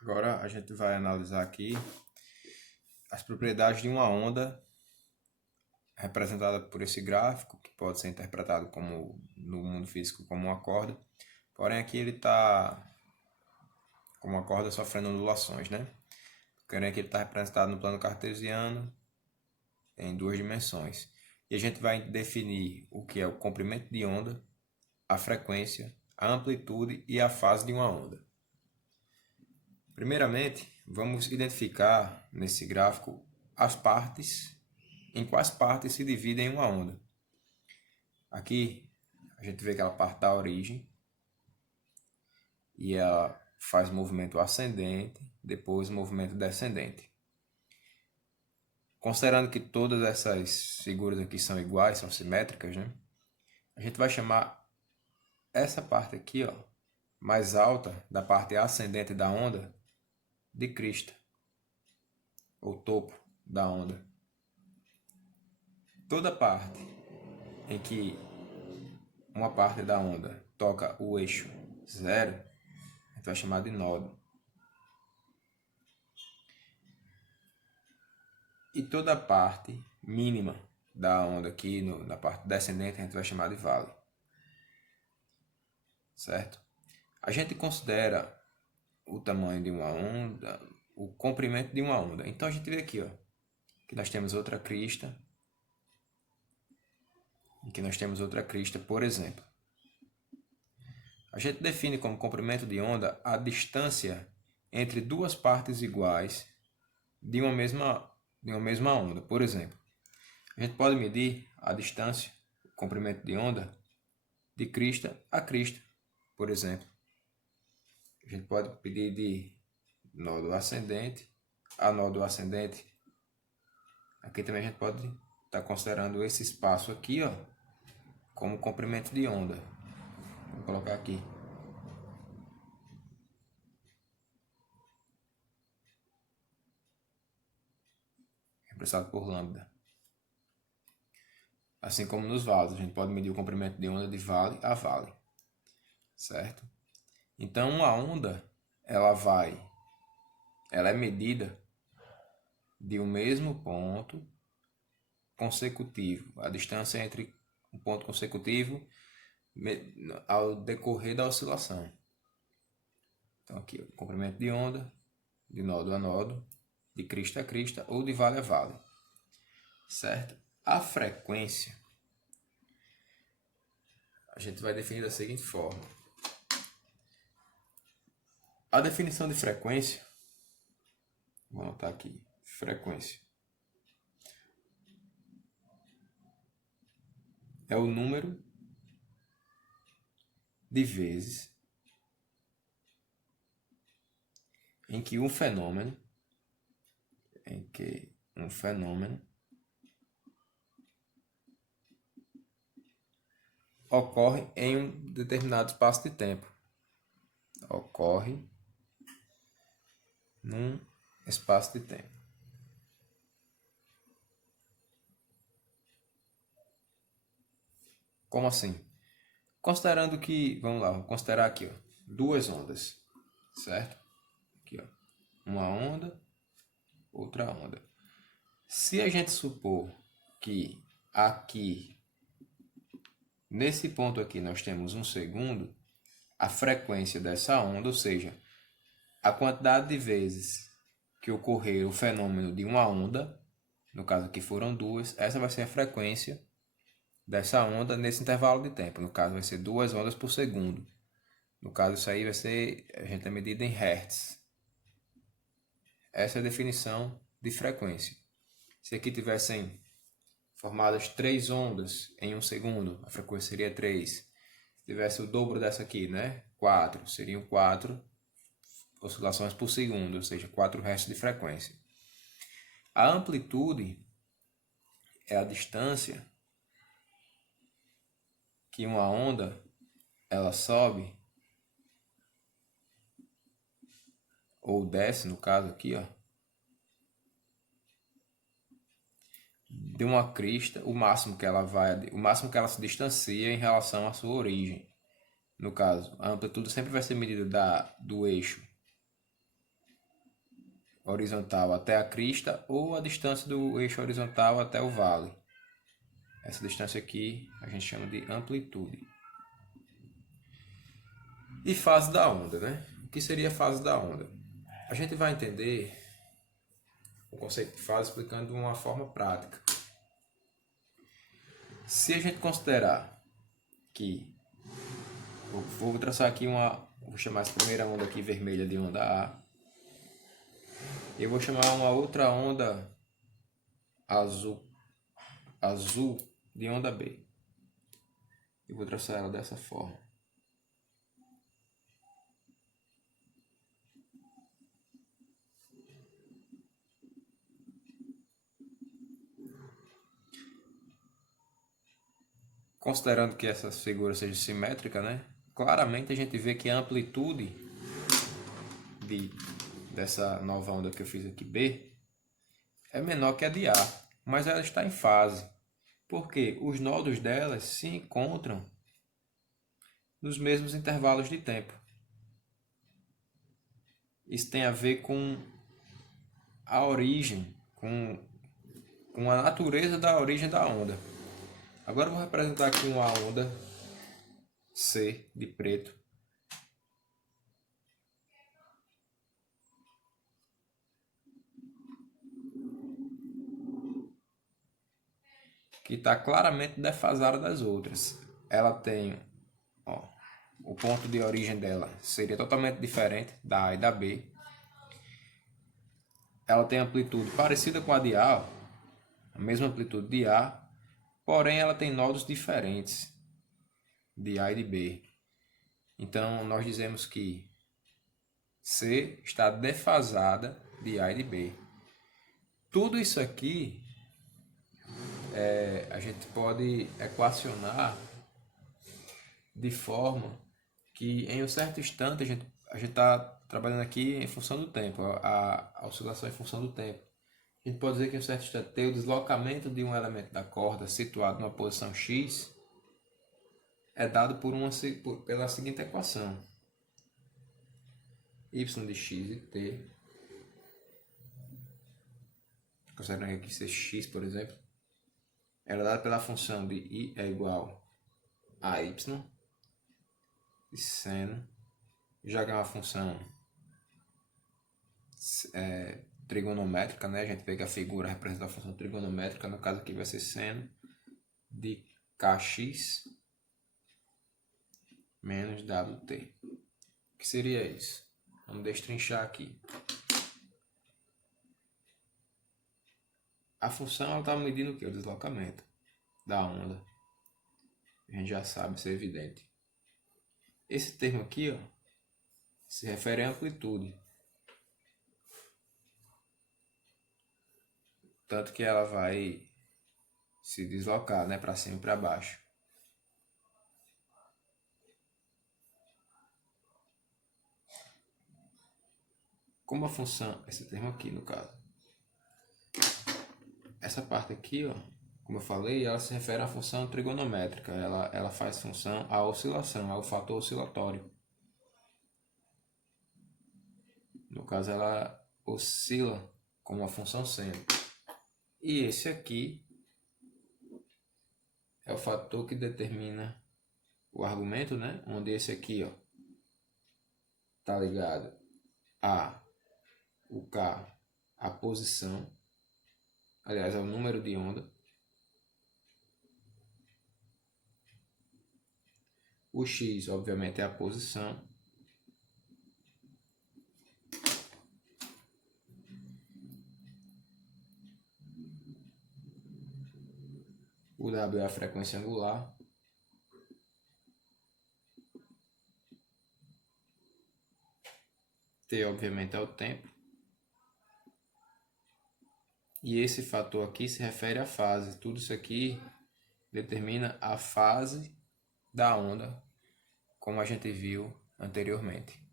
Agora a gente vai analisar aqui as propriedades de uma onda representada por esse gráfico, que pode ser interpretado como no mundo físico como uma corda. Porém aqui ele está como uma corda sofrendo ondulações, né? Porém aqui ele está representado no plano cartesiano em duas dimensões. E a gente vai definir o que é o comprimento de onda, a frequência, a amplitude e a fase de uma onda. Primeiramente, vamos identificar nesse gráfico as partes, em quais partes se dividem uma onda. Aqui a gente vê que ela parte da origem e ela faz movimento ascendente, depois movimento descendente. Considerando que todas essas figuras aqui são iguais, são simétricas, né? A gente vai chamar essa parte aqui, ó, mais alta da parte ascendente da onda, de crista, ou topo da onda. Toda parte em que uma parte da onda toca o eixo zero, a gente vai chamar de nódo. E toda a parte mínima da onda aqui, na parte descendente, a gente vai chamar de vale. Certo? A gente considera o tamanho de uma onda, o comprimento de uma onda. Então a gente vê aqui, ó, que nós temos outra crista, por exemplo. A gente define como comprimento de onda a distância entre duas partes iguais de uma mesma onda. Por exemplo, a gente pode medir a distância, o comprimento de onda, de crista a crista, por exemplo. A gente pode pedir de nódo ascendente a nódo ascendente. Aqui também a gente pode estar considerando esse espaço aqui, ó, como comprimento de onda. Vou colocar aqui. Representado por lambda. Assim como nos vales, a gente pode medir o comprimento de onda de vale a vale. Certo? Então, uma onda, ela é medida de um mesmo ponto consecutivo. A distância entre um ponto consecutivo ao decorrer da oscilação. Então, aqui, o comprimento de onda, de nódo a nódo, de crista a crista ou de vale a vale. Certo? A frequência, a gente vai definir da seguinte forma. A definição de frequência, vou anotar aqui, frequência, é o número de vezes em que um fenômeno ocorre em um determinado espaço de tempo. Ocorre num espaço de tempo. Como assim? Considerando que, vamos lá, vamos considerar aqui, ó, duas ondas, certo? Aqui, ó, uma onda, outra onda. Se a gente supor que aqui, nesse ponto aqui, nós temos 1 segundo, a frequência dessa onda, ou seja, a quantidade de vezes que ocorrer o fenômeno de uma onda, no caso aqui foram duas, essa vai ser a frequência dessa onda nesse intervalo de tempo. No caso vai ser 2 ondas por segundo. No caso isso aí vai ser, a gente é medida em hertz. Essa é a definição de frequência. Se aqui tivessem formadas 3 ondas em 1 segundo, a frequência seria 3. Se tivesse o dobro dessa aqui, né? 4, seriam 4 oscilações por segundo, ou seja, 4 Hz de frequência. A amplitude é a distância que uma onda ela sobe ou desce, no caso aqui, ó, de uma crista, o máximo que ela se distancia em relação à sua origem. No caso, a amplitude sempre vai ser medida do eixo horizontal até a crista ou a distância do eixo horizontal até o vale. Essa distância aqui a gente chama de amplitude. E fase da onda, né? O que seria a fase da onda? A gente vai entender o conceito de fase explicando de uma forma prática. Se a gente considerar que vou traçar aqui vou chamar essa primeira onda aqui vermelha de onda A. Eu vou chamar uma outra onda azul de onda B. Eu vou traçar ela dessa forma. Considerando que essa figura seja simétrica, né? Claramente a gente vê que a amplitude dessa nova onda que eu fiz aqui, B, é menor que a de A, mas ela está em fase, porque os nodos delas se encontram nos mesmos intervalos de tempo. Isso tem a ver com a origem, com a natureza da origem da onda. Agora eu vou representar aqui uma onda C de preto. Que está claramente defasada das outras. Ela tem, ó, o ponto de origem dela seria totalmente diferente da A e da B. Ela tem amplitude parecida com a de A, ó, a mesma amplitude de A, porém ela tem nodos diferentes de A e de B. Então nós dizemos que C está defasada de A e de B. Tudo isso aqui a gente pode equacionar de forma que em um certo instante a gente está trabalhando aqui em função do tempo, a oscilação em função do tempo. A gente pode dizer que em um certo instante tem o deslocamento de um elemento da corda situado numa posição x é dado pela seguinte equação: y de x e t, considerando aqui ser x, por exemplo, era dado pela função de i é igual a y de seno, já que é uma função trigonométrica, né? A gente vê que a figura representa a função trigonométrica, no caso aqui vai ser seno de kx menos wt. O que seria isso? Vamos destrinchar aqui. A função está medindo o que? O deslocamento da onda. A gente já sabe, isso é evidente. Esse termo aqui, ó, se refere à amplitude. Tanto que ela vai se deslocar, né, para cima e para baixo. Como a função, esse termo aqui no caso, essa parte aqui, ó, como eu falei, ela se refere à função trigonométrica. Ela faz função à oscilação, ao fator oscilatório. No caso, ela oscila como a função seno. E esse aqui é o fator que determina o argumento, né? Onde esse aqui, ó, tá ligado a o K, a posição, aliás, é o número de onda. O X, obviamente, é a posição. O W é a frequência angular. T, obviamente, é o tempo. E esse fator aqui se refere à fase. Tudo isso aqui determina a fase da onda, como a gente viu anteriormente.